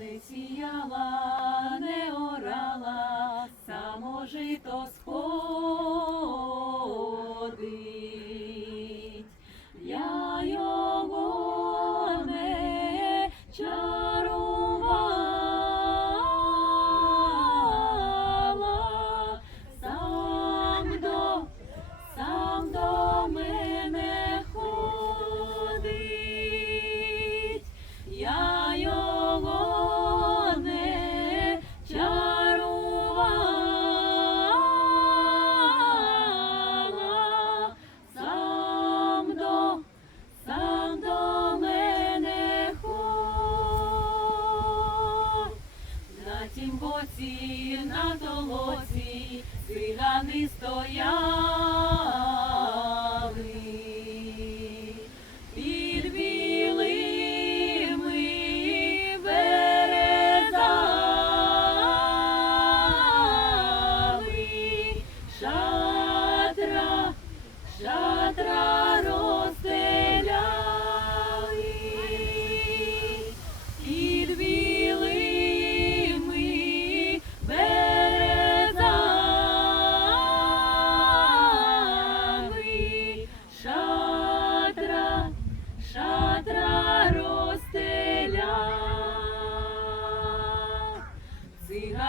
не сіяла, не орала, само жито сходить. Толоці, цигани стояли.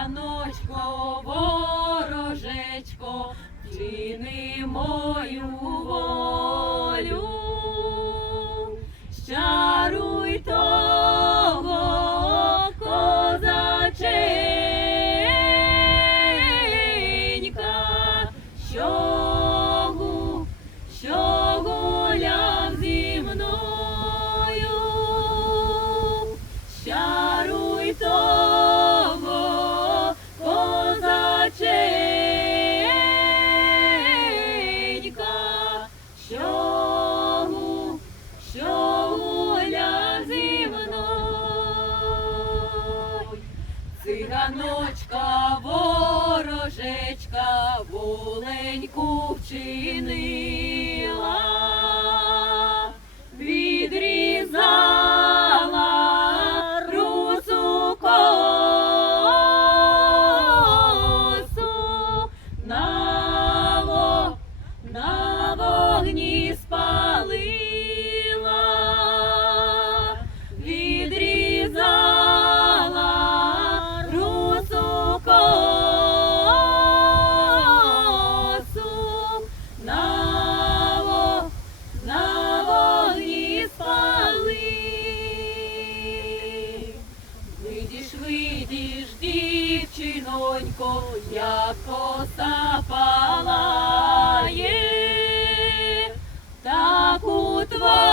Циганочко, ворожечко, вчини мою волю, щаруй того козаченька, що, що гуляв зі мною. Щаруй того Циганочка, ворожечка, воленьку вчинила, дівчинонько, як коса палає, так у твоїй